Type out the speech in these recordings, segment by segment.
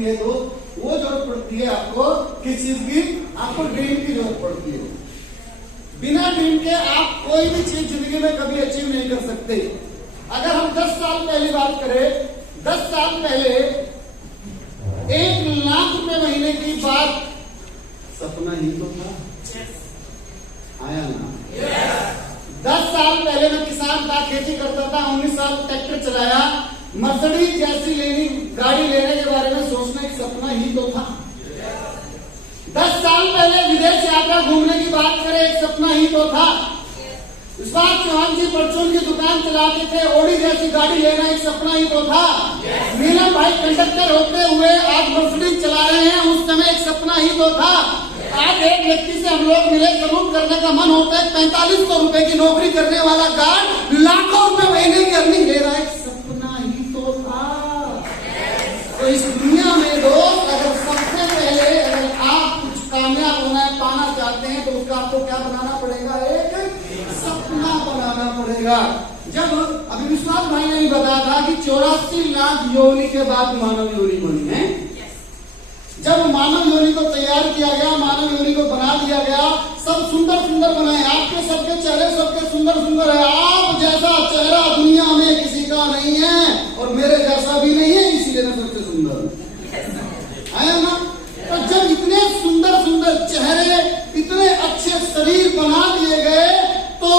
पड़ती है दोस्त, वो जरूरत पड़ती है आपको किस चीज की? आपको ड्रीम की जरूरत पड़ती है। बिना ड्रीम के आप कोई भी चीज जिंदगी में कभी अचीव नहीं कर सकते। अगर हम 10 साल पहले बात करें, 10 साल पहले 1 लाख रुपए महीने की बात सपना ही तो था। आया ना? 10 साल पहले मैं किसान था, खेती करता था, 19 साल ट्रैक्टर चलाया, मर्सिडीज जैसी गाड़ी लेने के बारे में सोचना एक सपना ही तो था। 10 साल पहले विदेश यात्रा घूमने की बात करें, एक सपना ही तो था। इस बार चौहान जी परचून की दुकान चलाते थे, ओडी जैसी गाड़ी लेना एक सपना ही तो था। नीलम भाई कंडक्टर होते हुए आज मर्सिडीज चला रहे हैं, उस समय एक सपना ही तो था। आज एक व्यक्ति से हम लोग मिले, सलूट करने का मन होता है, 4500 रुपए की नौकरी करने वाला गार्ड लाखों रुपए महीने की अर्निंग ले रहा है, एक सपना ही तो था। तो इस दुनिया में दोस्त, अगर सबसे पहले अगर आप कुछ कामयाब होना है, पाना चाहते हैं, तो उसका आपको क्या बनाना पड़ेगा? एक सपना बनाना पड़ेगा। जब अभी विश्वास भाई ने बताया था कि 84 लाख योनि के बाद मानव योनि बनी है। जब मानव योनि को तैयार किया गया, मानव योनि को बना दिया गया, सब सुंदर सुंदर बनाए। आपके सबके चेहरे सबके सुंदर सुंदर है। आप जैसा चेहरा दुनिया में किसी का नहीं है और मेरे जैसा भी नहीं है, इसीलिए मैं सबसे सुंदर आया ना। तो जब इतने सुंदर सुंदर चेहरे, इतने अच्छे शरीर बना दिए गए, तो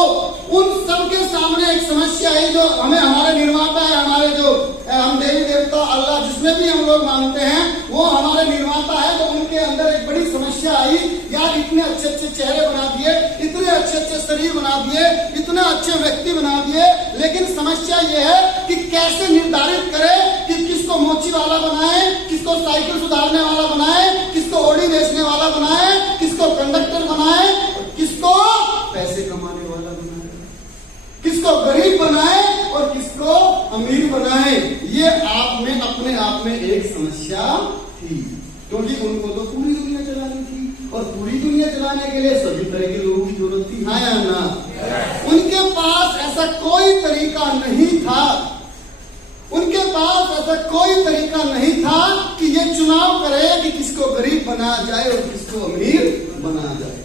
उन सबके सामने एक समस्या आई, जो हमें हमारे निर्माता है, हमारे जो हम देवी देवता अल्लाह जिसमें भी हम लोग मानते हैं, वो हमारे निर्माता है। तो उनके अंदर एक बड़ी समस्या आई, यार इतने अच्छे अच्छे चेहरे बना दिए, इतने अच्छे अच्छे शरीर बना दिए, इतने अच्छे व्यक्ति बना दिए, लेकिन समस्या ये है कि कैसे निर्धारित करें कि किसको मोची वाला बनाए, किसको साइकिल सुधारने वाला बनाए, किसको ओडी बेचने वाला बनाए, किसको कंडक्टर बनाए, किसको पैसे कमाने वाला बनाए, किसको गरीब बनाए और किसको अमीर बनाए। ये आप में अपने आप में एक समस्या थी, क्योंकि उनको तो पूरी दुनिया चलानी थी और पूरी दुनिया चलाने के लिए सभी तरह के लोगों की जरूरत थी। हाँ या ना? उनके पास ऐसा कोई तरीका नहीं था, उनके पास ऐसा कोई तरीका नहीं था कि ये चुनाव करे कि किसको गरीब बनाया जाए और किसको अमीर बनाया जाए।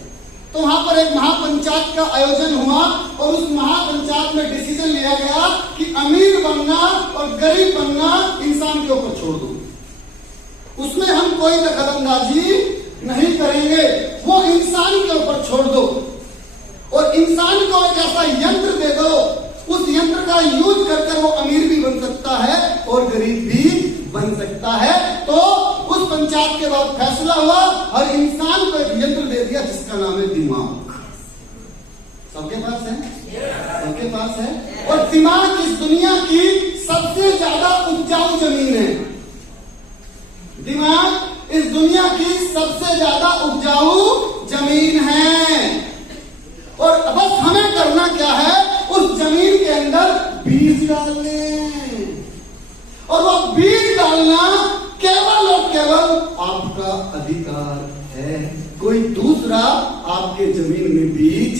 तो वहां पर एक महापंचायत का आयोजन हुआ और उस महापंचायत में डिसीजन लिया गया कि अमीर बनना और गरीब बनना इंसान के ऊपर छोड़ दो, उसमें हम कोई दखलंदाजी नहीं करेंगे, वो इंसान के ऊपर छोड़ दो और इंसान को एक ऐसा यंत्र दे दो, उस यंत्र का यूज कर वो अमीर भी बन सकता है और गरीब भी बन सकता है। तो उस पंचायत के बाद फैसला हुआ और इंसान को एक यंत्र दे दिया जिसका नाम है दिमाग। सबके पास है? सबके पास है। और दिमाग इस दुनिया की सबसे ज्यादा उपजाऊ जमीन है। दिमाग इस दुनिया की सबसे ज्यादा उपजाऊ जमीन है और बस हमें करना क्या है, उस जमीन के अंदर बीज डालने, और वो बीज डालना केवल और केवल आपका अधिकार है। कोई दूसरा आपके जमीन में बीज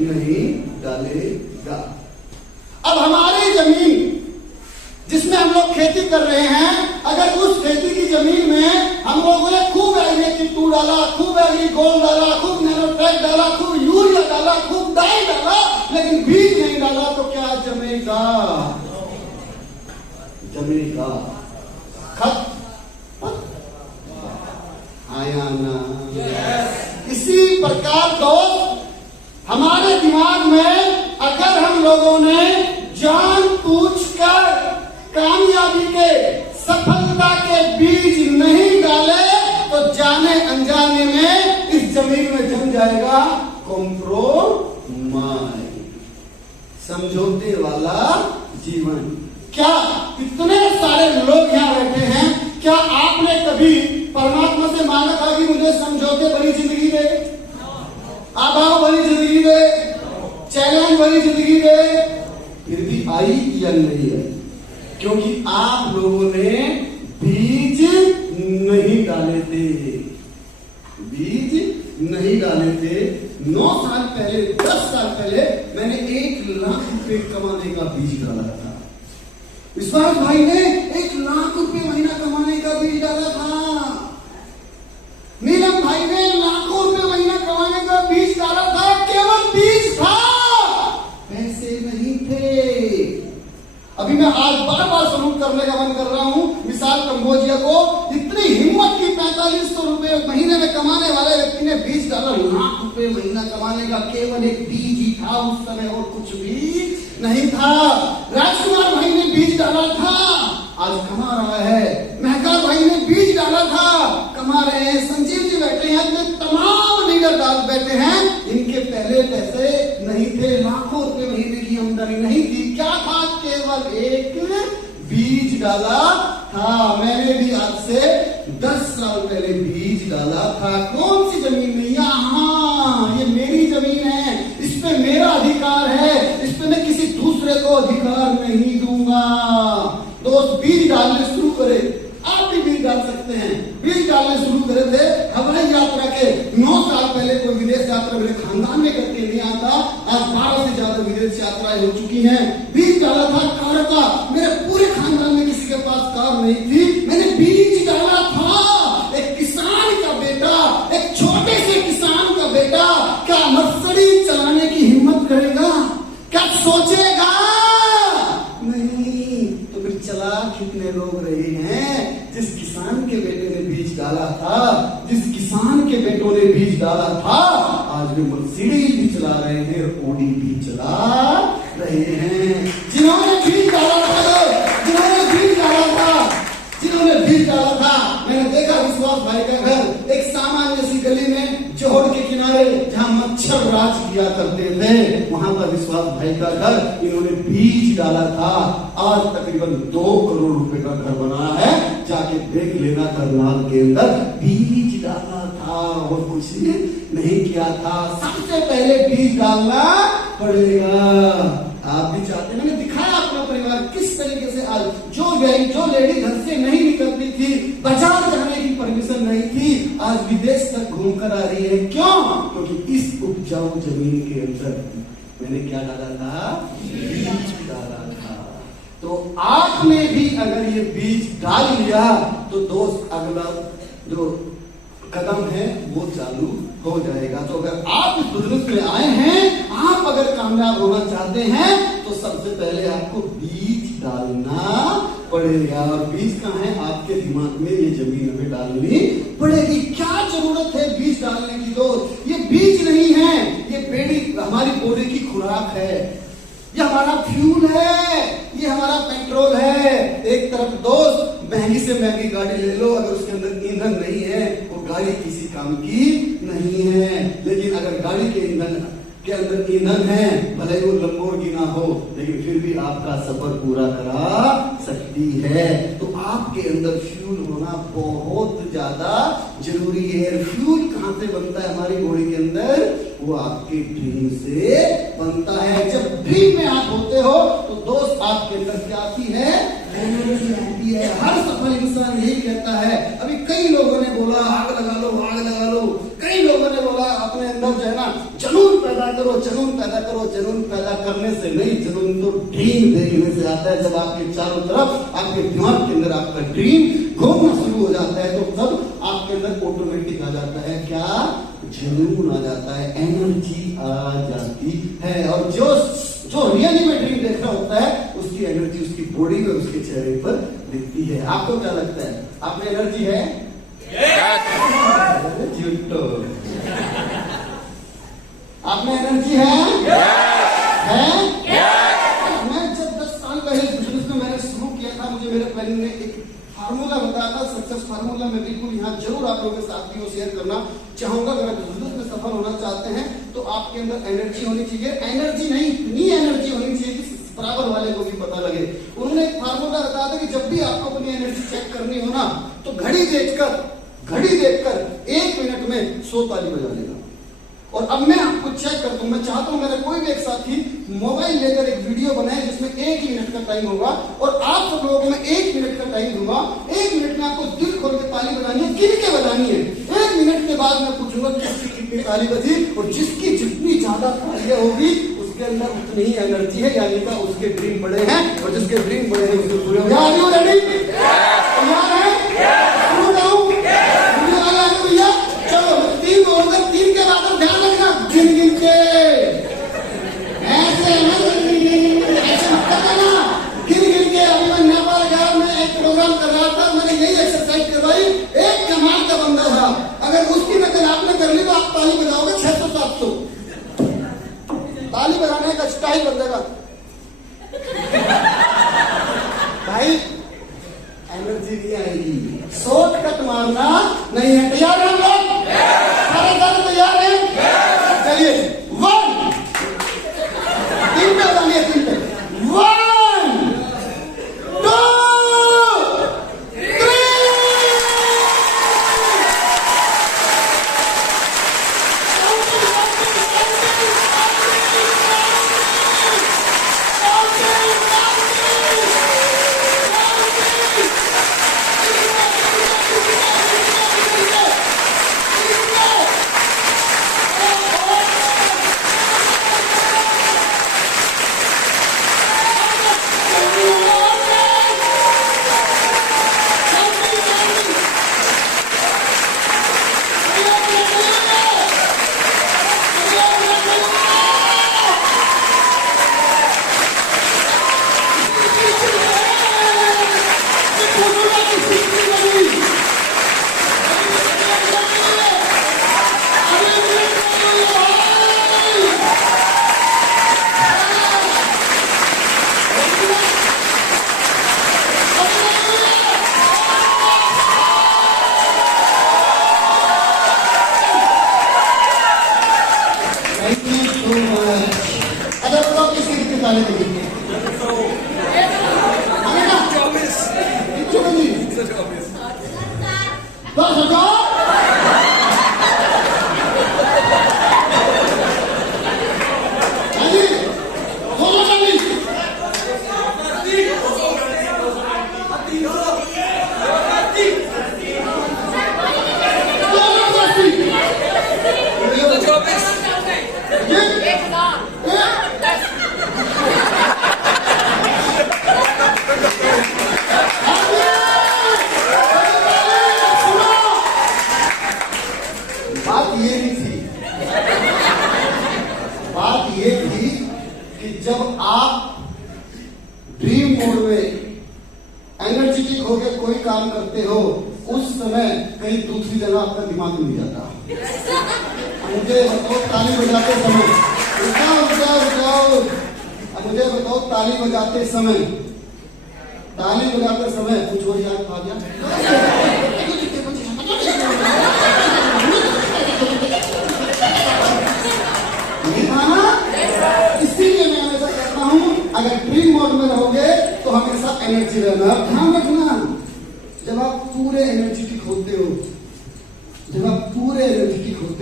नहीं डालेगा। अब हमारी जमीन जिसमें हम लोग खेती कर रहे हैं, अगर उस खेती की जमीन में हम लोगों ने खूब एग्रीचिट्टू डाला, खूब एग्रीगोल्ड डाला, खूब नैनोट्रैक डाला, खूब यूरिया डाला, खूब डाई डाला, लेकिन बीज नहीं डाला, तो क्या जमेगा? जमेगा खत आया ना? इसी प्रकार दोस्त हमारे दिमाग में अगर हम लोगों ने जान पूछकर कामयाबी के, सफलता के बीज नहीं डाले, तो जाने अनजाने में इस जमीन में जम जाएगा कॉम्प्रोमाइज, समझौते वाला जीवन। क्या इतने सारे लोग यहाँ बैठे हैं, क्या आपने कभी परमात्मा से मांगा था कि मुझे समझौते भरी जिंदगी दे, अभाव भरी जिंदगी दे, चैलेंज भरी जिंदगी दे? फिर भी आई या नहीं आई? क्योंकि आप लोगों ने बीज नहीं डाले थे, बीज नहीं डाले थे। 9 साल पहले, 10 साल पहले मैंने 1 लाख रुपए कमाने का बीज डाला था। विश्वास भाई ने 1 लाख रुपए महीना कमाने का बीज डाला था। नीलम भाई ने लाखों रुपए महीना कमाने का बीज डाला था। केवल बीज था, पैसे नहीं थे। अभी मैं आज बार बार सलूट करने का मन कर रहा हूं मिसाल कंबोजिया को। इतनी हिम्मत की 4500 रुपए महीने में कमाने वाले व्यक्ति ने बीज डाला 1 लाख रुपए महीना कमाने का। केवल एक बीज ही था उस समय, और कुछ भी नहीं था। राजकुमार भाई ने बीज डाला था, आज कमा रहा है। महका भाई ने बीज डाला था, कमा रहे हैं। संजीव जी बैठे हैं, अपने तमाम लीडर डाल बैठे हैं, इनके पहले पैसे नहीं थे, लाखों रुपए महीने की आमदनी नहीं थी। क्या था? केवल एक बीज डाला था। मैंने भी आज से 10 साल पहले बीज डाला था। कौन सी जमीन में? यहाँ, ये मेरी जमीन है, इस पे मेरा अधिकार है, इस पे मैं किसी दूसरे को अधिकार नहीं दूंगा। दोस्त बीज डालने शुरू करें, आप भी बीज डाल सकते हैं। बीज डालने शुरू करे थे हवाई यात्रा के 9 साल पहले। कोई विदेश यात्रा मेरे खानदान में करके नहीं आता। आज 12 से ज्यादा विदेश यात्राएं हो चुकी हैं। बीज डाला था कार का, मेरे पूरे खानदान में किसी के पास कार नहीं थी, मैंने बीज डाला था। एक किसान का बेटा, एक छोटे से किसान का बेटा क्या मर्सिडीज चलाने की हिम्मत करेगा? क्या सोचेगा? नहीं। तो फिर चला कितने लोग रहे हैं? जिस किसान के बेटे ने बीज डाला था, जिस किसान के बेटों ने बीज डाला था, आज वे मर्सिडीज भी चला रहे हैं, ओडी भी चला रहे हैं। जिन्होंने बीज डाला था, जिन्होंने बीज डाला था, जिन्होंने बीज डाला था। मैंने देखा विश्वास भाई का घर एक सामान्य सी गली में जोड़ के किनारे, जहां मच्छर राज किया करते थे, वहां पर विश्वास भाई का घर इन्होंने बीज डाला था। आज तकरीबन 2 करोड़ रुपए का घर बना है, जाके देख लेना। करनाल के अंदर बीज डाला था और कुछ नहीं किया था। सबसे पहले बीज डालना पड़ेगा। आप भी चाहते हैं, मैंने दिखाया अपना परिवार किस तरीके से आज जो लेडी घर से नहीं निकलती थी, बाजार जाने की परमिशन नहीं थी, आज विदेश तक घूमकर आ रही है। क्यों? क्योंकि इस उपजाऊ जमीन के अंदर मैंने क्या डाला था? बीज डाला था। तो आपने भी अगर ये बीज डाल लिया तो दोस्त अगला जो कदम है वो चालू हो जाएगा। तो अगर आप इस बिजनेस में आए हैं, आप अगर कामयाब होना चाहते हैं, तो सबसे पहले आपको बीज डालना पड़ेगा। और बीज कहाँ है? आपके दिमाग में। ये जमीन में डालनी पड़ेगी। क्या जरूरत है बीज डालने की? दोस्त ये बीज नहीं है, ये हमारी बॉडी की खुराक है, ये हमारा फ्यूल है, ये हमारा पेट्रोल है। एक तरफ दोस्त महंगी से महंगी गाड़ी ले लो, अगर उसके अंदर ईंधन नहीं है वो गाड़ी किसी काम की नहीं है। लेकिन अगर गाड़ी के ईंधन के अंदर ईंधन है, भले वो लंबोर्गिनी ना हो, लेकिन फिर भी आपका सफर पूरा करा सकती है। तो आपके अंदर फ्यूल होना बहुत ज्यादा जरूरी है। फ्यूल कहां से बनता है हमारी बॉडी के अंदर? वो आपके ड्रीम से बनता है। जब ड्रीम में आप होते हो तो दोस्त आपके अंदर क्या आती है? एनर्जी आती है। हर सफल इंसान यही कहता है। अभी कई लोगों ने बोला आग लगा लो, आग लगा लो। कई लोगों ने बोला अपने अंदर जो है ना जुनून पैदा करो, जुनून पैदा करो। जुनून पैदा करने से नहीं, जुनून तो ड्रीम देखने से आता है। जब आपके चारों तरफ आपके दिमाग के अंदर आपका ड्रीम घूमना शुरू हो जाता है, तो तब आपके अंदर ऑटोमेटिक आ जाता है क्या? जुनून आ जाता है, एनर्जी आ जाती है। और जो रियली में ड्रीम देख रहा होता है, उसकी एनर्जी उसकी बॉडी में, उसके चेहरे पर दिखती है। आपको क्या लगता है? आप में एनर्जी है? झूठो। आप में एनर्जी है? मैं जब 10 साल पहले बिजनेस में मैंने शुरू किया था, मुझे मेरे प्लानिंग ने एक फार्मूला बताया था, सक्सेस फार्मूला। मैं बिल्कुल यहाँ जरूर आप लोगों के साथ भी शेयर करना चाहूंगा। अगर आप बिजनेस में सफल होना चाहते हैं तो आपके अंदर एनर्जी होनी चाहिए। एनर्जी नहीं, इतनी एनर्जी होनी चाहिए कि बराबर वाले को भी पता लगे। उन्होंने एक फार्मूला बताया था कि जब भी आपको अपनी एनर्जी चेक करनी हो ना, तो घड़ी देखकर 1 मिनट में 100 ताली बजा लेगा। और अब मैं आपको चेक करता हूं, मैं चाहता हूं मेरा कोई भी एक साथी मोबाइल लेकर एक वीडियो बनाए जिसमें 1 मिनट का टाइम होगा, और आप सब लोगों को मैं 1 मिनट का टाइम दूंगा। 1 मिनट में आपको दिल खोल के ताली बजानी है, गिन के बजानी है। 1 मिनट के बाद मैं पूछूंगा किसकी कितनी ताली बजी, और जिसकी जितनी ज्यादा तालियां होगी उसके उसके अंदर उतनी ही एनर्जी है, यानी का उसके ड्रीम बड़े हैं, और जिसके ड्रीम बड़े हैं उसके पूरे रेडी तैयार है? भैया चलो 3 बोलूंगा, 3 के बाद ध्यान रखना, गिन गिन के ऐसे मत करना, गिन गिन के। अभी मैं नेपाल गया, मैं एक प्रोग्राम कर रहा था, मैंने यही एक्सरसाइज करवाई। एक कमाल का बंदा था, अगर उसकी नकल आपने कर ली तो आप ताली बजाओगे 600-700। ताली बजाने का स्टाइल बदलेगा भाई, एनर्जी नहीं आएगी, शॉर्टकट मारना नहीं है। तैयार है हम लोग? सारे तैयार हैं? चलिए 1 3 पे बजाइए, 3 पे 1 2 3। जब आप ड्रीम मोड में एनर्जेटिक होकर कोई काम करते हो, उस समय कहीं दूसरी जगह आपका दिमाग नहीं जाता। मुझे बताओ ताली बजाते समय, मुझे बताओ ताली बजाते समय कुछ और याद आ गया? इसीलिए मैं हमेशा कहता हूं, अगर ड्रीम मोड में रहोगे तो हमेशा एनर्जी रहना। ध्यान रखना, जब आप पूरे एनर्जेटिक होते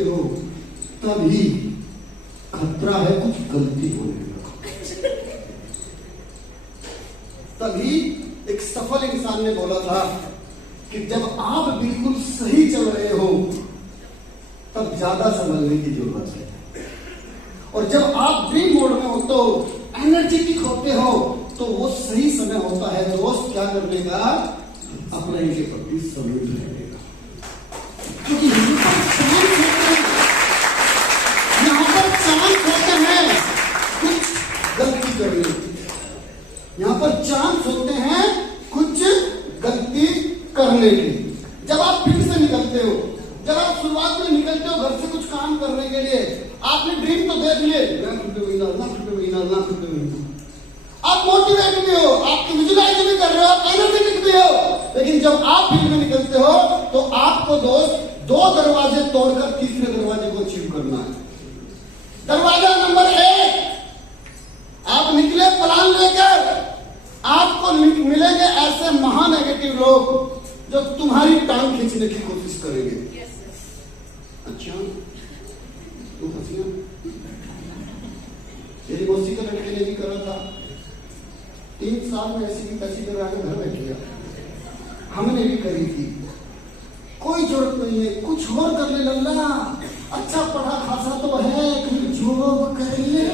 हो तभी खतरा है कुछ गलती होने का। तभी एक सफल इंसान ने बोला था कि जब आप बिल्कुल सही चल रहे हो तब ज्यादा संभलने की जरूरत है, और जब आप ड्रीम मोड में हो तो एनर्जेटिक होते हो तो वो सही समय होता है दोस्त क्या करने का, अपने के प्रति समय रहने का। क्योंकि यहाँ पर चांस होते हैं कुछ गलती करने की, यहाँ पर चांस होते हैं कुछ गलती करने की। जब आप फील्ड से निकलते हो, जब आप शुरुआत में निकलते हो घर से कुछ काम करने के लिए, आपने ड्रीम तो देख लिए, लाख रुपए महीना, आप मोटिवेट भी हो, आप विजुलाइज भी कर रहे हो, आप एनर्जेटिक भी हो, लेकिन जब आप फील्ड में निकलते हो तो आपको दोस्त 2 दरवाजे तोड़कर तीसरे दरवाजे को अचीव करना है। दरवाजा नंबर 1, आप निकले प्लान लेकर, आपको मिलेंगे ऐसे महानेगेटिव लोग जो तुम्हारी टांग खींचने की कोशिश करेंगे। अच्छा तुम हंसिया, मेरी मौसी के लड़के ने भी करा था, 3 साल में ऐसी की तैसी करा के घर बैठ गया। हमने भी करी थी, कोई जरूरत नहीं है, कुछ और कर ले लल्ला, अच्छा पढ़ा खासा तो है, कहीं जॉब कर ले।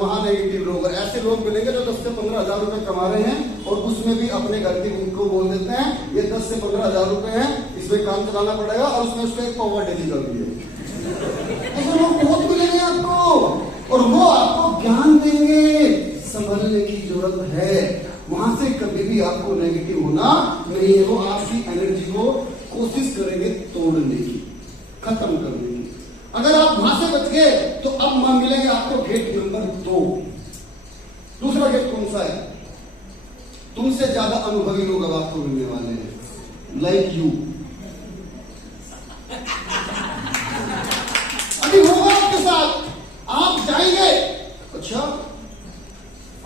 वहां नेगेटिव लोग, और ऐसे लोग मिलेंगे जो 10 से 15 हजार रुपए कमा रहे हैं और उसमें भी अपने घर के उनको बोल देते हैं ये 10 से 15 हजार रुपए हैं, इसमें काम चलाना पड़ेगा, और उसमें उसका एक पावर डेली कर दिए। ऐसे लोग बहुत मिलेंगे आपको, और वो आपको ज्ञान देंगे। संभलने की जरूरत है, वहां से कभी भी आपको नेगेटिव होना नहीं है। वो आपकी एनर्जी को कोशिश करेंगे तोड़ने की, खत्म करने की। अगर आप वहां से बच गए तो अब मिलेंगे आपको गेट नंबर 2। दूसरा गेट कौन सा है? तुमसे ज्यादा अनुभवी लोग अब आपको मिलने वाले हैं, लाइक यू। अभी होगा आपके साथ, आप जाएंगे, अच्छा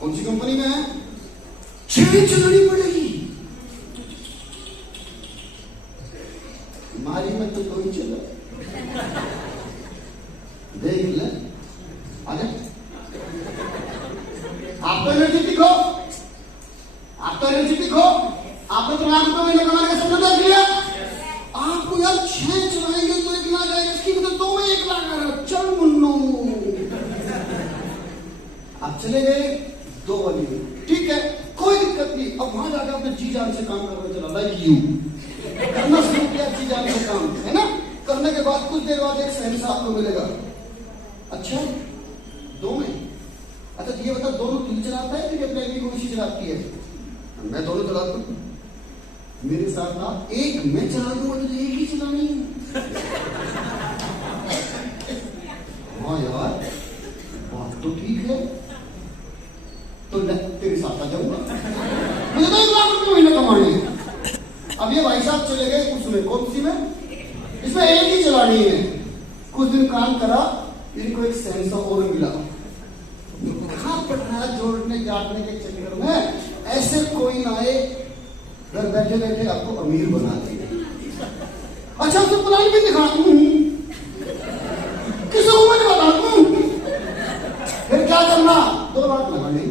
कौन सी कंपनी में है, 6 चलानी पड़ेगी, हमारी में तो कोई चला, देख ले, आगे आप तो एनर्जेटिक हो, आप तो एनर्जेटिक हो, आपने तो लाख रुपए महीने कमाने का सपना देख लिया। आपको यार 6 चलाएंगे तो 1 लाख आएगा, इसकी मतलब 2 में 1 लाख आ रहा, चल मुन्नो। आप चले गए 2 वाली, ठीक है कोई दिक्कत नहीं। अब वहां जाकर अपने जी जान से काम करना चला, लाइक यू करना शुरू किया, जी जान से काम, है ना। करने के बाद कुछ देर बाद एक सहनसा आपको मिलेगा, अच्छा 2 में, अच्छा ये बता दोनों तू चलाता है कि अपने को इसी चलाती है? मैं दोनों चलाता हूं, मेरे साथ आप एक मैं चला दूंगा तो एक ही चलानी है। हाँ यार बात तो ठीक है, तो तेरे साथ आ जाऊंगा, मुझे तो 1 लाख रुपए महीने कमाने हैं। अब ये भाई साहब चले गए उसमें, कौन सी में, इसमें एक ही चलानी है। कुछ दिन काम करा, इनको एक सेंस और मिला, कहां पटना जोड़ने जाटने के चक्कर में ऐसे कोई ना आए, घर बैठे बैठे आपको अमीर बना देंगे। अच्छा उसको प्लान भी दिखाता हूं, किसी को मैं बताता हूं, फिर क्या करना, 2 लाख लगाने,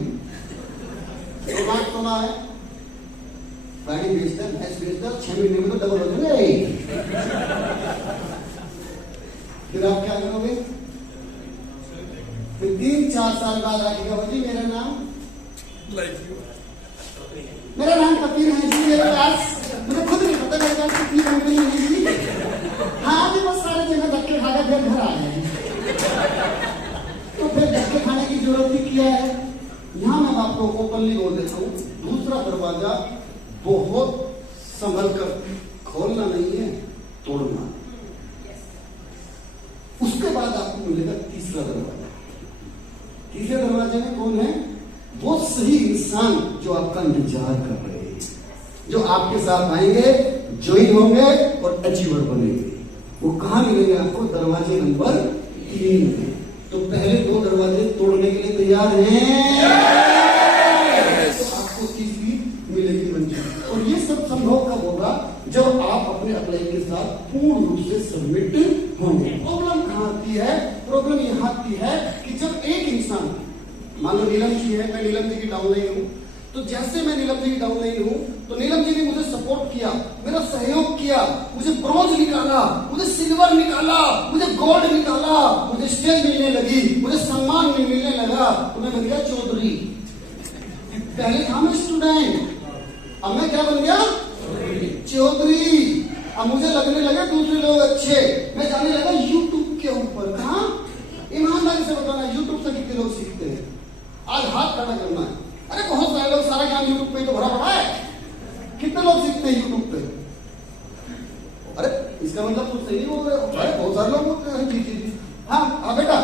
2 लाख तो ना है, गाड़ी बेचता है, भैंस बेचता है, 6 महीने में तो डबल हो जाएंगे। फिर आप क्या करोगे, फिर 3-4 साल बाद आके जी मेरा नाम मेरा नाम कपिल है जी, मेरे पास मुझे खुद नहीं पता मेरे पास कितनी कंपनी है जी, हाँ जी बस सारे जगह धक्के खा के फिर घर आ गए। तो फिर धक्के खाने की जरूरत ही क्या है। यहां मैं आपको ओपनली बोल देता हूं, दूसरा दरवाजा बहुत संभल कर खोलना नहीं है, तोड़ना। उसके बाद आपको मिलेगा तीसरा दरवाजा। तीसरे दरवाजे में कौन है, वो सही इंसान जो आपका इंतजार कर रहे हैं, जो आपके साथ आएंगे, ज्वाइन होंगे और अचीवर बनेंगे। वो कहां मिलेंगे आपको, दरवाजे नंबर 3 में। तो पहले 2 दरवाजे तोड़ने के लिए तैयार हैं, तो आपको तीसरी मिलेगी मंजिल। और ये सब संभव कब होगा, जब आप अपने अप्लाई के साथ पूर्ण रूप से सबमिट होंगे। प्रॉब्लम कहां आती है, प्रॉब्लम यहां आती है कि जब एक इंसान, मान लो नीलम जी है, मैं नीलम जी की डाउनलाइन हूं, तो जैसे मैं नीलम जी की डाउनलाइन हूं, तो नीलम जी ने मुझे सपोर्ट किया, मेरा सहयोग किया, मुझे ब्रॉन्ज निकाला, मुझे सिल्वर निकाला, मुझे गोल्ड निकाला, मुझे स्टेज मिलने लगी, मुझे सम्मान मिलने लगा, तो मैं बन गया चौधरी। पहले था मैं स्टूडेंट, अब मैं क्या बन गया, चौधरी। अब मुझे लगने लगे दूसरे लोग अच्छे, मैं जाने लगा यूट्यूब के ऊपर। कहा, ईमानदारी से बताना, यूट्यूब से कितने लोग सीखते हैं, आज हाथ खड़ा करना है। अरे बहुत सारे लोग, सारा ज्ञान यूट्यूब पे तो भरा पड़ा है, कितने लोग सीखते हैं यूट्यूब पे। अरे इसका मतलब कुछ सही बोल रहे हो, अरे बहुत सारे लोग बोलते हैं जी जी। हाँ बेटा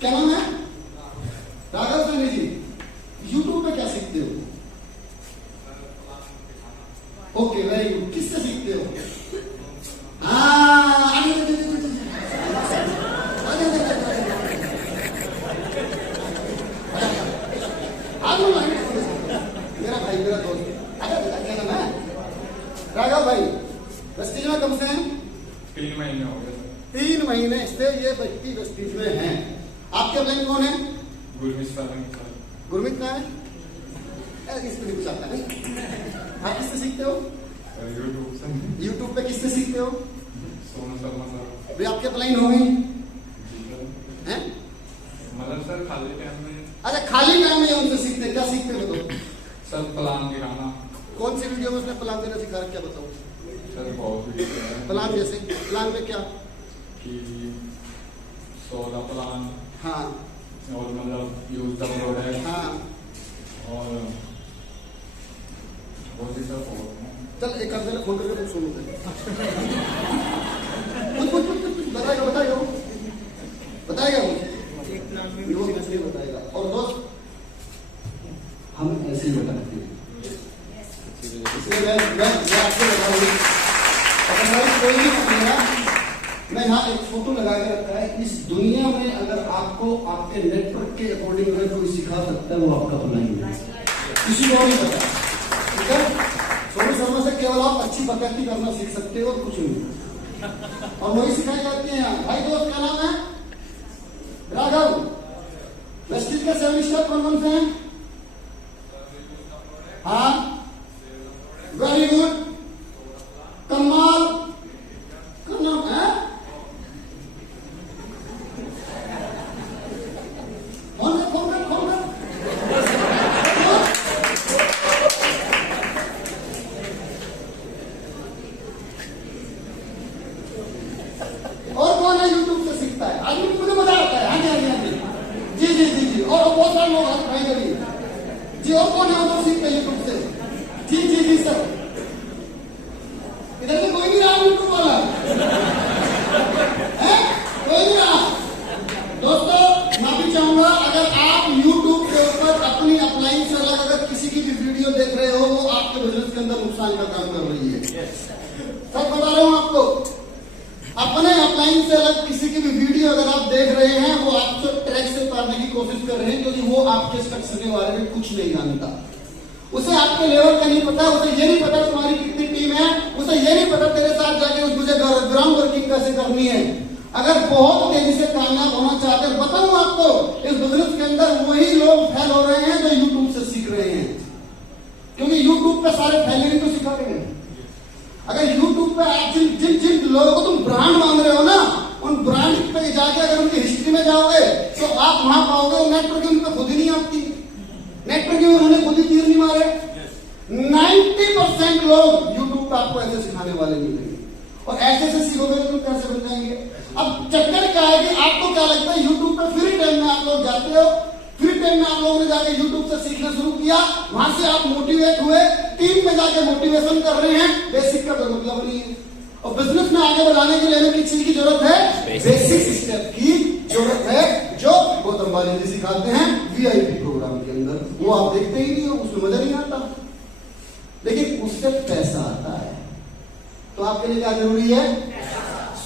क्या नाम है, राघव सैनी जी, यूट्यूब पे क्या सीखते हो? ओके वेरी गुड, किससे सीखते हो? मेरा भाई, मेरा दोस्त, क्या नाम है? राघव भाई, वेस्टीज में कब से हैं? 3 महीने हो गए। 3 महीने से ये व्यक्ति वेस्टीज में हैं। आपके अपलाइन कौन है? गुरमीत सर। गुरमीत कहाँ है? इस पे कुछ आता नहीं। आप किससे सीखते हो? यूट्यूब से। यूट्यूब पे किससे सीखते हो? सोनू शर्मा सर। अभी आपके अपलाइन हो गई हैं? मदद दिखा रहा, क्या बताऊं? सर बहुत वीक है। प्लान जैसे, प्लान में क्या? कि 16 प्लान हाँ और मतलब यूज द प्रोडक्ट हाँ, और बहुत ही सब बहुत है। चल एक कर फोन करके तुम सुनो। बताएगा बताएगा वो, बताएगा वो ऐसे ही बताएगा। और दोस्त हम ऐसे ही बताते हैं, इसलिए मैं आपको बता दूं, अगर हमारी कोई भी पूछेगा, मैं यहाँ एक फोटो लगा के रखा है। इस दुनिया में अगर आपको आपके नेटवर्क के अकॉर्डिंग अगर कोई सिखा सकता है, वो आपका भला ही है, किसी को नहीं पता। ठीक है, सोनू शर्मा से केवल आप अच्छी बकैती करना सीख सकते हो और कुछ नहीं, और वही सिखाई जाती है यहाँ। भाई दोस्त क्या नाम है? राघव। वेस्टिज का 7 स्टेप कौन कौन से हैं? हाँ, वेरी गुड, कमाल का नाम है। कौन है? कौन है? कौन है? और कौन है यूट्यूब से सीखता है? आदमी मुझे मजा आता है। हाँ जी, हाँ जी, हाँ जी, जी जी जी जी। और बहुत सारे लोग हाथ उठाएंगे जी। और कौन है वो सीखते हैं यूट्यूब से? जी जी जी सर। इधर से कोई नहीं रहा यूट्यूब वाला है? कोई नहीं रहा। दोस्तों मैं भी चाहूंगा, अगर आप यूट्यूब के ऊपर अपनी अपलाइन से अलग अगर किसी की भी वीडियो देख रहे हो, वो आपके बिजनेस के अंदर नुकसान का काम कर रही है। सब बता रहा हूं आपको, अपने अपलाइन से अलग किसी की भी वीडियो अगर आप देख रहे हैं, वो आपको ट्रैक से उतारने की कोशिश कर रहे हैं, क्योंकि वो आपके स्ट्रक्चर के बारे में कुछ नहीं जानता। उसे आपके लेवल का नहीं पता, उसे ये नहीं पता तुम्हारी कितनी टीम है, उसे ये नहीं पता तेरे साथ जाके मुझे ग्राउंड वर्किंग कैसे करनी है। अगर बहुत तेजी से कामयाब होना चाहते हैं, बताऊं आपको, इस बिजनेस के अंदर वही लोग फेल हो रहे हैं जो यूट्यूब से सीख रहे हैं, क्योंकि यूट्यूब पे सारे फेलियर को सिखा रहे हैं। अगर यूट्यूब पे आप जिन जिन जिन लोगों को तुम ब्रांड मान रहे हो ना, उन ब्रांड पे जाके अगर उनकी हिस्ट्री में जाओगे तो आप वहां पाओगे नेटवर्किंग उनको खुद ही नहीं आती, नेटवर्किंग उन्होंने खुद ही तीर नहीं मारे। 90% लोग यूट्यूब पे आपको ऐसे सिखाने वाले नहीं मिलेंगे, और ऐसे से सीखोगे तो तुम कैसे बन जाएंगे? अब चक्कर क्या है कि आपको क्या लगता है, यूट्यूब पे फ्री टाइम में आप लोग जाते हो, फ्री टाइम में आप लोगों ने जाके यूट्यूब से सीखना शुरू किया, वहां से आप मोटिवेट हुए, टीम में जाके मोटिवेशन कर रहे हैं, बेसिक का कोई मतलब नहीं है। और बिजनेस में आगे बढ़ाने के लिए हमें किस चीज की जरूरत है? बेसिक स्टेप की जरूरत है, जो गौतम बाली जी सिखाते हैं VIP प्रोग्राम के अंदर। वो आप देखते ही नहीं हो, उसमें मजा नहीं आता, लेकिन उससे पैसा आता है। तो आपके लिए क्या जरूरी है?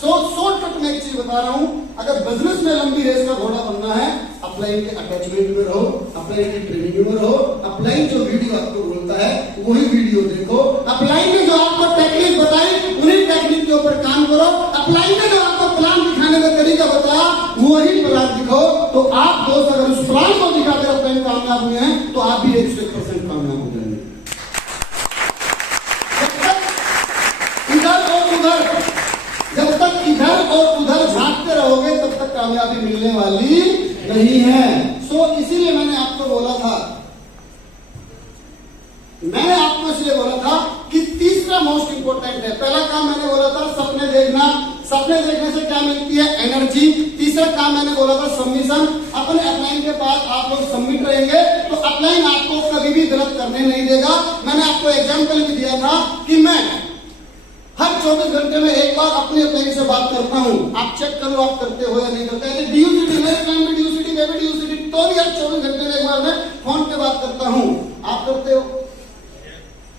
शॉर्टकट में एक चीज बता रहा हूं, अगर बिजनेस में लंबी रेस का घोड़ा बनना है, अपलाइन के अटैचमेंट में रहो, अपलाइन की ट्रेनिंग में रहो, अपलाइन जो वीडियो आपको बोलता है वही वीडियो देखो, अपलाइन ने जो आपको टेक्निक बताई उन्हीं टेक्निक के ऊपर काम करो, अपलाइन ने जो आपको प्लान दिखाने का तरीका बताया वही प्लान दिखाओ। तो आप दोस्त अगर उस प्लान को दिखाकर अपलाइन कामयाब हुए हैं, तो आप भी 100% कामयाब हो जाएंगे। जब तक इधर और उधर झांकते रहोगे तब तक कामयाबी मिलने वाली नहीं है। सो इसीलिए मैंने आपको बोला था, मैंने आपको इसलिए बोला था कि तीसरा मोस्ट इंपोर्टेंट है। पहला काम मैंने बोला था सपने देखना, सपने देखने से क्या मिलती है? एनर्जी। तीसरा काम मैंने बोला था सबमिशन। अपने अपलाइन के पास आप लोग सबमिट रहेंगे तो अपलाइन आपको कभी भी गलत करने नहीं देगा। मैंने आपको एग्जाम्पल भी दिया था कि मैं हर 24 घंटे में एक बार अपने अपलाइन से बात करता हूं, आप चेक करो आप करते हो या नहीं करते। DUCD मेरे काम में DUCD बेबी DUCD तो भी हर 24 घंटे में एक बार मैं फोन पे बात करता हूं, आप करते हो।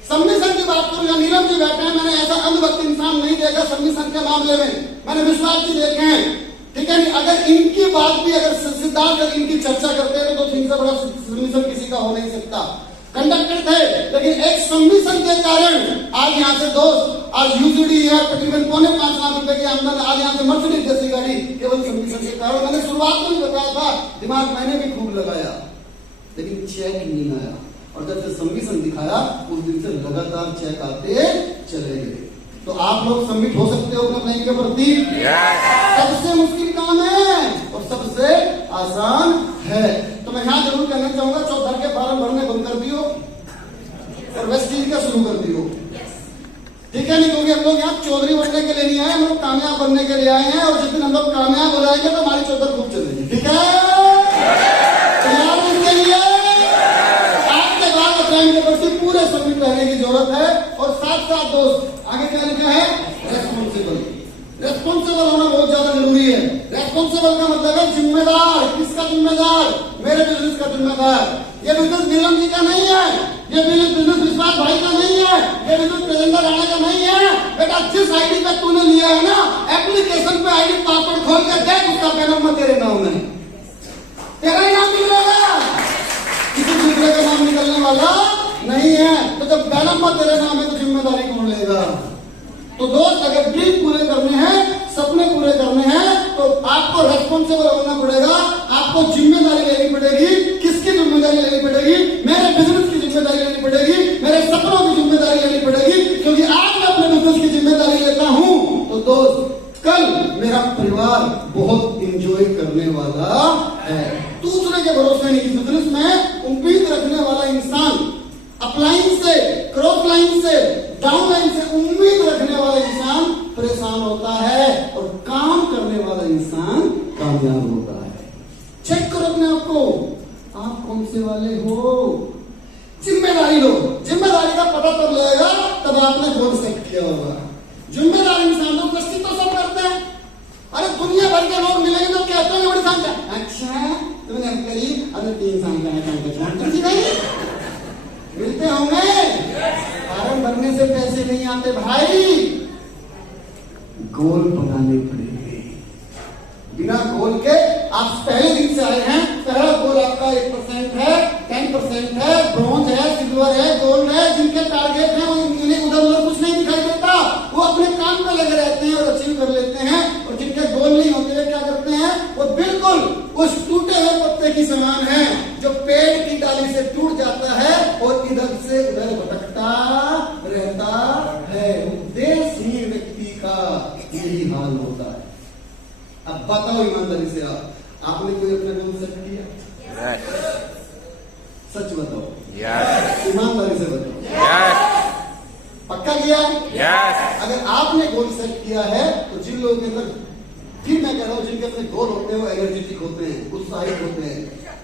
सबमिशन की बात करूं, या नीरव जी बैठे हैं, मैंने ऐसा अंधभक्त इंसान नहीं देखा सबमिशन के मामले में। मैंने विश्वास जी देखे हैं, ठीक है नहीं। अगर इनकी बात भी अगर सिद्धांत अगर इनकी चर्चा करते हैं तो इनसे बड़ा सबमिशन किसी का हो नहीं सकता। कंडक्टर थे, लेकिन एक सबमिशन के कारण आज यहाँ से दोस्त, आज UCD है तकरीबन 4.5 लाख रुपए की आमदन, आज यहाँ से मर्सिडीज जैसी गाड़ी केवल सबमिशन के कारण। मैंने शुरुआत में भी बताया था, दिमाग मैंने भी खूब लगाया, लेकिन चेक नहीं आया। और जब से सबमिशन दिखाया उस दिन से लगातार चेक आते चले गए। तो आप लोग सबमिट हो सकते हो अपने अपलाइन के प्रति। सबसे मुश्किल काम है और सबसे आसान है। तो मैं यहाँ जरूर कहना चाहूंगा, चौधर के फार्म भरने बंद कर दियो और वेस्टीज का शुरू कर दियो। ठीक है नहीं, क्योंकि हम लोग यहाँ चौधरी बनने के लिए नहीं आए, हम लोग कामयाब बनने के लिए आए हैं। और जिस दिन हम लोग कामयाब हो जाएंगे तो हमारी चौधर खूब चलेगी। ठीक है, तैयार इसके लिए? आज के बाद अपने के प्रति पूरे सबमिट रहने की जरूरत है। और साथ साथ दोस्त आगे क्या लिखा है? रेस्पॉन्सिबल। रेस्पॉन्सिबल होना बहुत ज्यादा जरूरी है। रेस्पॉन्सिबल का मतलब है जिम्मेदार। किसका जिम्मेदार? मेरे बिजनेस का जिम्मेदार। ये बिजनेस नीलम जी का नहीं है, ये बिजनेस विश्वास भाई का नहीं है, ये बिजनेस प्रेजेंटर राणा का नहीं है। बेटा जिस आईडी पे तूने लिया है ना, एप्लीकेशन पे आईडी पासवर्ड खोल के देख, उसका पैनल में तेरे नाम है, तेरा ही नाम निकलेगा, किसी दूसरे का नाम निकलने वाला नहीं है। तो जब पैनल में तेरे नाम है तो जिम्मेदारी कौन लेगा? तो दोस्त अगर ड्रीम पूरे करने हैं, सपने पूरे करने हैं, तो आपको रेस्पॉन्सिबल होना पड़ेगा, आपको जिम्मेदारी लेनी पड़ेगी। किसकी जिम्मेदारी लेनी पड़ेगी? मेरे बिजनेस की जिम्मेदारी लेनी पड़ेगी, मेरे सपनों की जिम्मेदारी लेनी पड़ेगी। क्योंकि आज मैं अपने बिजनेस की जिम्मेदारी लेता हूं तो दोस्त कल मेरा परिवार बहुत एंजॉय करने वाला है। दूसरे के भरोसे नहीं। बिजनेस में उम्मीद रखने वाला इंसान अपलाइन से, क्रॉस लाइन से, डाउन लाइन से उम्मीद रखने वाला इंसान परेशान होता है और काम करने वाला इंसान कामयाब होता है। चेक करो अपने आप को, आप कौन से वाले हो? जिम्मेदारी लो। जिम्मेदारी का पता तब लगेगा तब आपने गोल सेट किया होगा। जिम्मेदार इंसान लोग मस्ती तो सब करते हैं। अरे दुनिया भर के लोग मिलेंगे तो कहते हैं बड़ी शान, अच्छा तुमने करीब अगर 3 साल का मिलते होंगे। फार्म भरने से पैसे नहीं आते भाई, गोल बनाने पड़ेंगे। बिना गोल के आप पहले दिन से आए हैं, पहला गोल आपका 1% है, 10% है, ब्रॉन्ज है, सिल्वर है, गोल्ड है। जिनके टारगेट है उन्हें उधर उधर कुछ नहीं दिखाई देता, वो अपने काम पे लगे रहते हैं और अचीव कर लेते हैं। और जिनके गोल नहीं होते वे क्या करते हैं? वो बिल्कुल उस टूटे हुए पत्ते की समान है जो पेड़ की डाली से टूट जाता है और इधर से उधर भटकता रहता है। उद्देश्यहीन व्यक्ति का यही हाल होता है। अब बताओ ईमानदारी से, आपने कोई अपने गोल सेट किया? सच बताओ, ईमानदारी से बताओ, पक्का किया? अगर आपने गोल सेट किया है तो जिन लोगों के अंदर, फिर मैं कह रहा हूं, जिनके अपने गोल होते हैं वो एनर्जेटिक होते हैं, उत्साहित होते हैं,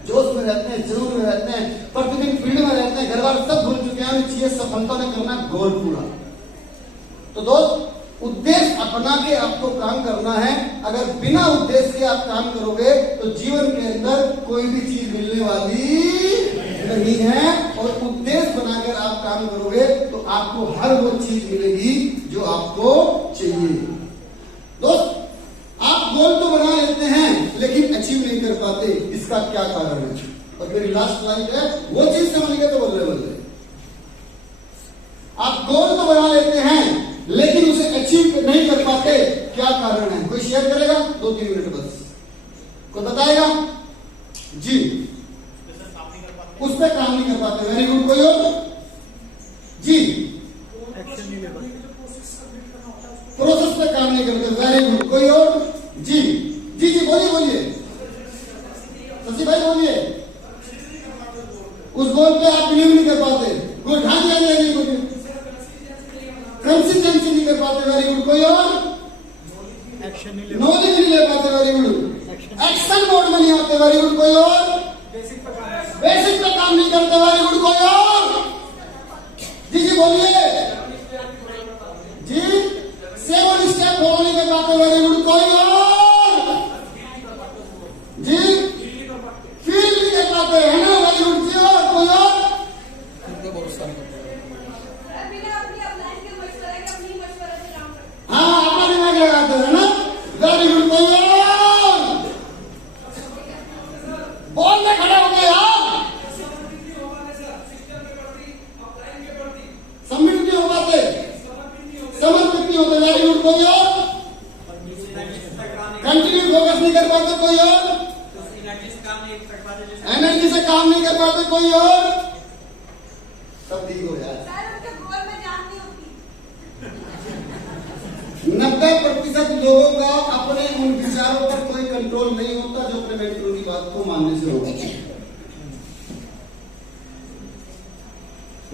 जोश में रहते हैं, जुनून में रहते हैं, प्रतिदिन फील्ड में रहते हैं, घर बार सब भूल चुके हैं, चाहिए सफलता ने करना गोल पूरा। तो दोस्त उद्देश्य अपना के आपको काम करना है। अगर बिना उद्देश्य के आप काम करोगे तो जीवन के अंदर कोई भी चीज मिलने वाली नहीं है। और उद्देश्य बनाकर आप काम करोगे तो आपको हर वो चीज मिलेगी जो आपको चाहिए। दोस्त आप गोल तो बना लेते हैं लेकिन अचीव नहीं कर पाते, इसका क्या कारण है? और मेरी लास्ट स्लाइड है, वो चीज समझिए तो बदले बदले। आप गोल तो बना लेते हैं लेकिन उसे अचीव नहीं कर पाते, क्या कारण है? कोई शेयर करेगा? 2-3 मिनट बस, कोई बताएगा? जी, उस पर काम नहीं कर पाते। Very good. कोई और? जी, प्रोसेस पे काम नहीं करते। Very good. कोई और? जी जी जी, बोलिए बोलिए, शशि भाई बोलिए। उस गोल पे आप बिलीव नहीं कर पाते। गुड। हाँ जी, हाँ जी, बोलिए। कंसिस्टेंसी नहीं कर पाते। Very good. कोई और? नॉलेज नहीं ले पाते। Very good. एक्शन मोड में नहीं आते। Very good. कोई और? बेसिक पे काम नहीं करते। Very good. कोई और? जी जी बोलिए जी। 7 स्टेप फॉलो नहीं कर पाते। Very good. कोई और? जी, फील नहीं कर पाते है ना। वेरी गुड जी। और कोई और? हाँ, अपना दिमाग लगाते हैं ना। Very good. कोई और? बोलने खड़े हो गए यार, सबमिट नहीं हो पाते, समर्पित नहीं होते। Very good. कोई और? कंटिन्यू फोकस नहीं कर पाते। कोई और? एनर्जी से काम नहीं कर पाते। कोई और? सब ठीक हो यार। 90% लोगों का अपने उन विचारों पर कोई कंट्रोल नहीं होता जो अपने मेंटरों की बात को मानने से होगा।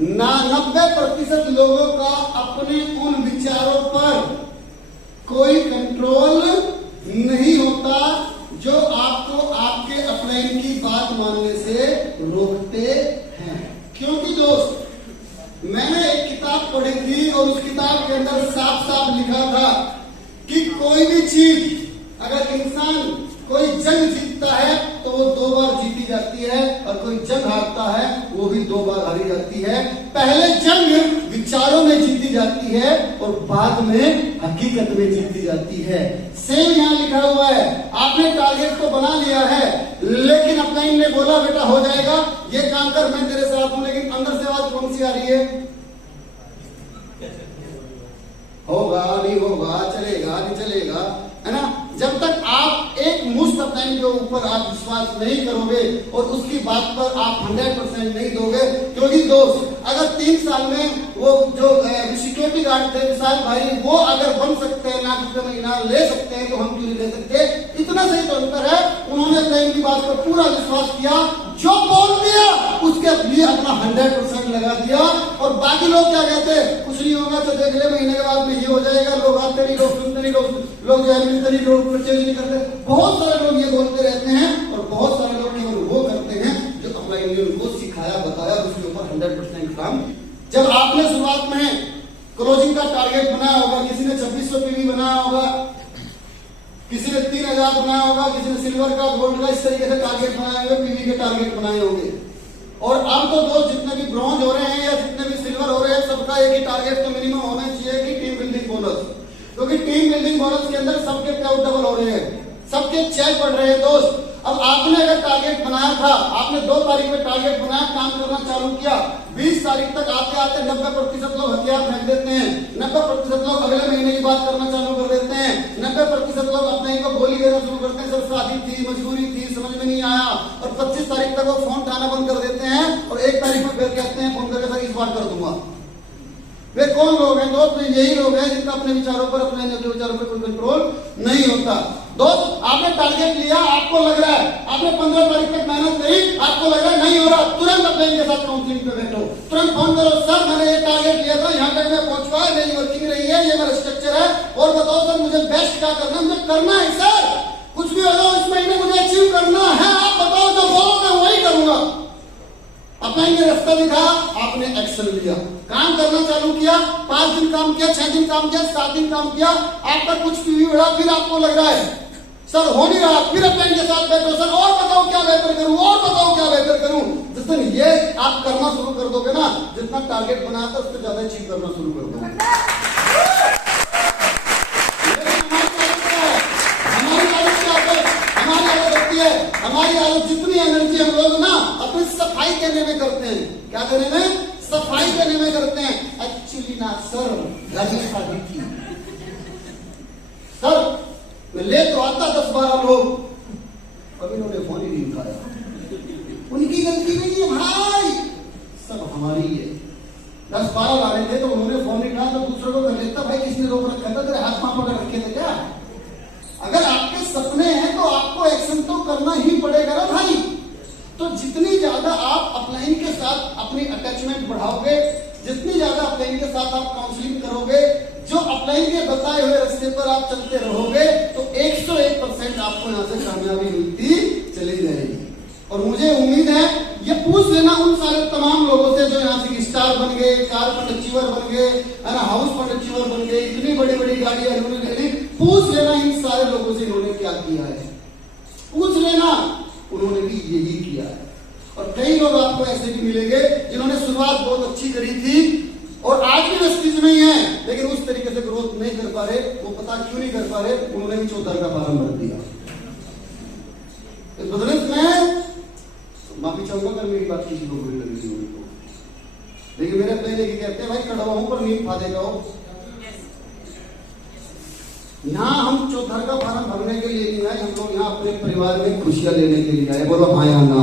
90% लोगों का अपने उन विचारों पर कोई कंट्रोल नहीं होता जो आपको आपके अपलाइन की बात मानने से रोकते हैं। क्योंकि दोस्त, मैंने एक किताब पढ़ी थी और उस किताब के अंदर साफ साफ लिखा था कि कोई भी चीज, अगर इंसान कोई जंग जीतता है तो वो 2 बार जीती जाती है, और कोई जंग हारता है वो भी 2 बार हारी जाती है। पहले जंग विचारों में जीती जाती है और बाद में हकीकत में जीती जाती है। सेम यहाँ लिखा हुआ है, आपने टारगेट तो बना लिया है, लेकिन अपलाइन ने बोला बेटा हो जाएगा, ये काम कर, मैं तेरे साथ हूं, लेकिन अंदर से आवाज कौन सी आ रही है? होगा नहीं होगा, चलेगा नहीं चलेगा, है ना। जब तक आप एक मुश्त अपलाइन के ऊपर आप विश्वास नहीं करोगे और उसकी बात पर आप 100% नहीं दोगे, क्योंकि दोस्त अगर 3 साल में वो जो सिक्योरिटी गार्ड थे विशाल भाई, वो अगर बन सकते हैं, लाख रुपए महीना ले सकते हैं, तो हम क्यों नहीं ले सकते? इतना सही तो अंतर है। उन्होंने अपलाइन की बात पर पूरा विश्वास किया, जो बोल दिया उसके लिए अपना 100% लगा दिया, और बाकी लोग क्या कहते हैं, कुछ नहीं होगा तो देख ले, महीने के बाद में ये हो जाएगा, लोग आते नहीं, लोग सुनते नहीं, लोग जो है मिलते नहीं, लोग परचेज नहीं करते। बहुत सारे लोग ये बोलते रहते हैं, और बहुत सारे लोग केवल वो करते हैं जो अपलाइन ने उनको सिखाया, बताया, उसके ऊपर 100% काम। जब आपने शुरुआत में क्लोजिंग का टारगेट बनाया होगा, किसी ने 2600 पीवी बनाया होगा, किसी ने 3000 बनाया होगा, किसी ने सिल्वर का, गोल्ड का, इस तरीके से टारगेट बनाए होंगे, पीवी के टारगेट बनाए होंगे। और अब तो दोस्त जितने भी ब्रॉन्ज हो रहे हैं या जितने भी सिल्वर हो रहे हैं, सबका एक ही टारगेट तो मिनिमम होना चाहिए कि टीम बिल्डिंग बोनस, क्योंकि टीम बिल्डिंग बोनस के अंदर सबके पे आउट डबल हो रहे हैं, सबके चेक बढ़ रहे हैं। दोस्त अब आपने अगर टारगेट बनाया था, आपने 2 तारीख में टारगेट बनाया, काम करना चालू किया, 20 तारीख तक आते आते 90% लोग हथियार फेंक देते हैं, 90% लोग अगले महीने की बात करना चालू कर देते हैं, 90% लोग अपने को गोली देना शुरू करते हैं, सर शादी थी, मजबूरी थी, समझ में नहीं आया, और 25 तारीख तक वो फोन उठाना बंद कर देते हैं, और 1 तारीख में फिर कहते हैं फोन करके, सर इस बार कर दूंगा। वे कौन लोग हैं दोस्त? यही लोग हैं जिनका अपने विचारों पर, अपने विचारों पर कोई कंट्रोल नहीं होता। दोस्त आपने टारगेट लिया, आपको लग रहा है, आपने 15 तारीख तक मेहनत करी, आपको लग रहा है नहीं हो रहा, तुरंत अपलाइन के साथ काउंसलिंग पे बैठो, तुरंत फोन करो, सर मैंने ये टारगेट लिया था, यहाँ तक मैं पहुंच पाया, मेरी वर्किंग रही है, ये मेरा स्ट्रक्चर है, और बताओ सर मुझे बेस्ट क्या करना है? मुझे करना है सर, कुछ भी हो जाओ इस महीने मुझे अचीव करना है, आप बताओ, जो बोलोगे वही करूंगा। अपलाइन ने रास्ता दिखाया, आपने एक्शन लिया, काम करना चालू किया, 5 दिन काम किया, 6 दिन काम किया, 7 दिन काम किया, आपका कुछ पीवी बढ़ा, फिर आपको लग रहा है सर हो नहीं रहा, फिर अपलाइन के साथ बैठो, सर और बताओ क्या बेहतर करूं, और बताओ क्या बेहतर करूं। जिस दिन ये आप करना शुरू कर दोगे ना, जितना टारगेट बनाया था उससे ज्यादा अचीव करना शुरू कर दोगे। हमारी आदत जितनी एनर्जी हम लोग ना अपनी सफाई करने में करते हैं, क्या करने में? सफाई करने में करते हैं। एक्चुअली ना सर, गाड़ी शादी थी सर, मैं ले तो आता 10-12 लोग, अब इन्होंने फोन ही नहीं उठाया, उनकी गलती नहीं है भाई, सब हमारी है। 10-12 ला रहे थे तो उन्होंने फोन नहीं उठाया, तो दूसरों को कर लेता, भाई किसने रोक रखा था, तेरे हाथ पांव पकड़ रखे थे क्या? अगर आपके सपने हैं तो आपको एक्शन तो करना ही पड़ेगा ना भाई। तो जितनी ज्यादा आप अपलाइन के साथ अपनी अटैचमेंट बढ़ाओगे, जितनी ज्यादा अपलाइन के साथ आप काउंसलिंग करोगे, जो अपलाइन के बताए हुए रास्ते पर आप चलते रहोगे, तो 101% आपको यहाँ से कामयाबी मिलती चली जाएगी। और मुझे उम्मीद है, ये पूछ लेना उन सारे तमाम लोगों से जो यहाँ से स्टार बन गए, कार फंड अचीवर बन गए, है ना, हाउस फंड अचीवर बन गए, इतनी बड़ी बड़ी गाड़ियां इन्होंने ले ली, पूछ लेना इन सारे लोगों से इन्होंने क्या किया है, पूछ लेना, उन्होंने भी यही किया है। और कई लोग आपको ऐसे भी मिलेंगे जिन्होंने शुरुआत बहुत अच्छी करी थी और आज भी स्थिति में ही है, लेकिन उस तरीके से ग्रोथ नहीं कर पा रहे। वो पता क्यों नहीं कर पा रहे? उन्होंने भी 14 का फार्म भर दिया। इस बिजनेस में माफी चाहूंगा अगर मेरी बात किसी को बुरी लगी होगी तो, लेकिन मेरे अपने लेके कहते हैं भाई खड़ा हूं पर नींद खा देगा हो। यहाँ हम 14 का फार्म भरने के लिए नहीं आए, हम लोग यहाँ अपने परिवार में खुशियां लेने के लिए आए। बोलो हाँ या ना,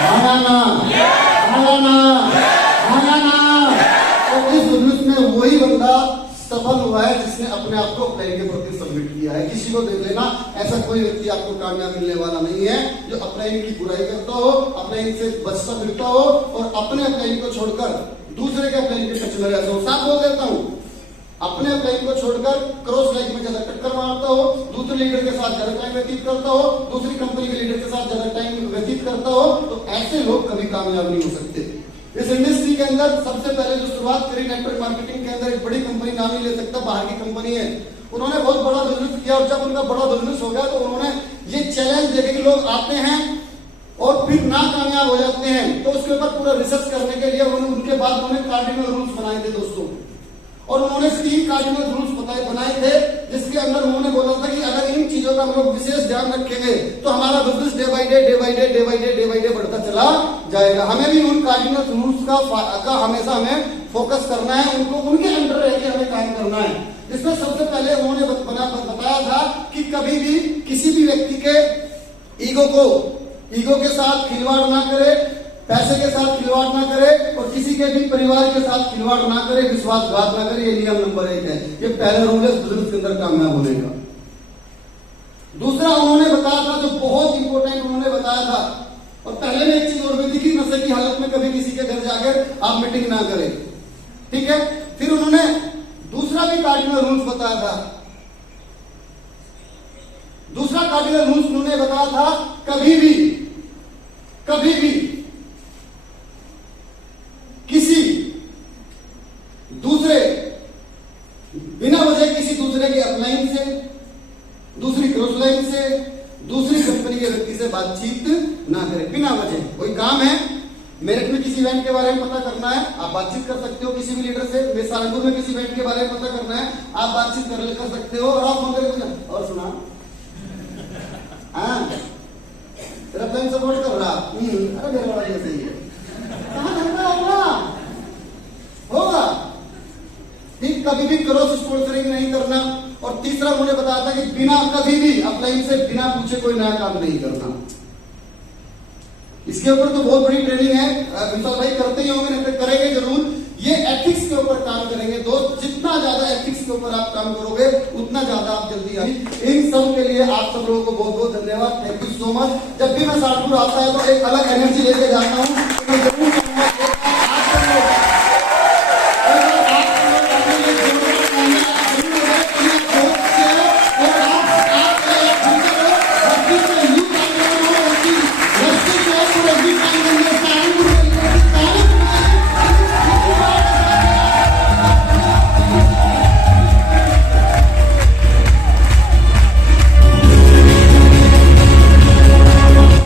हाँ या ना, हाँ या ना, हाँ या ना। तो इस बिजनेस में वही बंदा सफल हुआ है जिसने अपने आप को अपलाइन के प्रति सबमिट किया है। किसी को देख लेना, ऐसा कोई व्यक्ति आपको कामयाब मिलने वाला नहीं है जो अपलाइन की बुराई करता हो, अपलाइन से बचता फिरता हो और अपने अपलाइन को छोड़कर दूसरे के प्लेन के टच में रहता हूं, साफ बोल देता हूं, अपने प्लेन को छोड़कर क्रॉस लाइन में ज्यादा टक्कर मारता हो, दूसरे लीडर के साथ ज्यादा टाइम व्यतीत करता हो, दूसरी कंपनी के लीडर के साथ ज्यादा टाइम व्यतीत करता हो, तो ऐसे लोग कभी कामयाब नहीं हो सकते। इस इंडस्ट्री के अंदर सबसे पहले जो शुरुआत करी नेटवर्क मार्केटिंग के अंदर, एक बड़ी कंपनी नाम ही ले सकता, बाहर की कंपनी है, उन्होंने बहुत बड़ा बिजनेस किया और जब उनका बड़ा बिजनेस हो गया तो उन्होंने ये चैलेंज देखे कि लोग आते हैं और फिर ना कामयाब हो जाते हैं, तो उसके ऊपर पूरा रिसर्च करने के लिए उनके बाद उन्होंने कार्डिनल रूल्स बनाए थे दोस्तों, और उन्होंने 3 कार्डिनल रूल्स बनाए थे, जिसके अंदर उन्होंने बोला था कि अगर इन चीजों का हम लोग विशेष ध्यान रखेंगे तो हमारा बिजनेस डे बाय डे बढ़ता चला जाएगा। हमें भी उन कार्डिनल रूल्स का हमेशा हमें फोकस करना है, उनको उनके अंडर रह के हमें काम करना है। इसमें सबसे पहले उन्होंने बताया था कि कभी भी किसी भी व्यक्ति के ईगो के साथ खिलवाड़ ना करे, पैसे के साथ खिलवाड़ ना करे और किसी के भी परिवार के साथ खिलवाड़ ना करे, विश्वासघात ना करे। ये नियम नंबर 1 है, ये पहला रूल है बिजनेस के अंदर कामयाब होने का। दूसरा उन्होंने बताया था, जो बहुत इंपॉर्टेंट उन्होंने बताया था, और पहले में एक चीज और भी थी कि नशे की हालत में कभी किसी के घर जाकर आप मीटिंग ना करें, ठीक है। फिर उन्होंने दूसरा भी कार्डिनल रूल्स बताया था। दूसरा कार्डिनल रूल्स उन्होंने बताया था, कभी भी किसी दूसरे बिना वजह किसी दूसरे के अपलाइन से, दूसरी क्रॉस लाइन से, दूसरी कंपनी के व्यक्ति से बातचीत ना करें बिना वजह। कोई काम है, मेरठ में किसी इवेंट के बारे में पता करना है, आप बातचीत कर सकते हो किसी भी लीडर से। मेरे सहारनपुर में किसी इवेंट के बारे में पता करना है, आप बातचीत कर सकते हो। और आप फोन करके और सुना, हाँ तेरा प्लान सपोर्ट कर रहा, अरे मेरे वाला जैसे ही है, कहाँ धंधा होगा। ठीक, कभी भी क्रॉस स्पॉन्सरिंग नहीं करना। और तीसरा उन्होंने बताया था कि बिना कभी भी अपलाइन से बिना पूछे कोई नया काम नहीं करना। इसके ऊपर तो बहुत बड़ी ट्रेनिंग है, विशाल भाई करते ही होंगे, नहीं तो करेंगे जरूर। ये एथिक्स के ऊपर काम करेंगे दोस्त, जितना ज्यादा एथिक्स के ऊपर आप काम करोगे उतना ज्यादा आप जल्दी आएंगे। इन सब के लिए आप सब लोगों को बहुत बहुत धन्यवाद, थैंक यू सो मच। जब भी मैं सहारनपुर आता है तो एक अलग एनर्जी लेके जाता हूँ।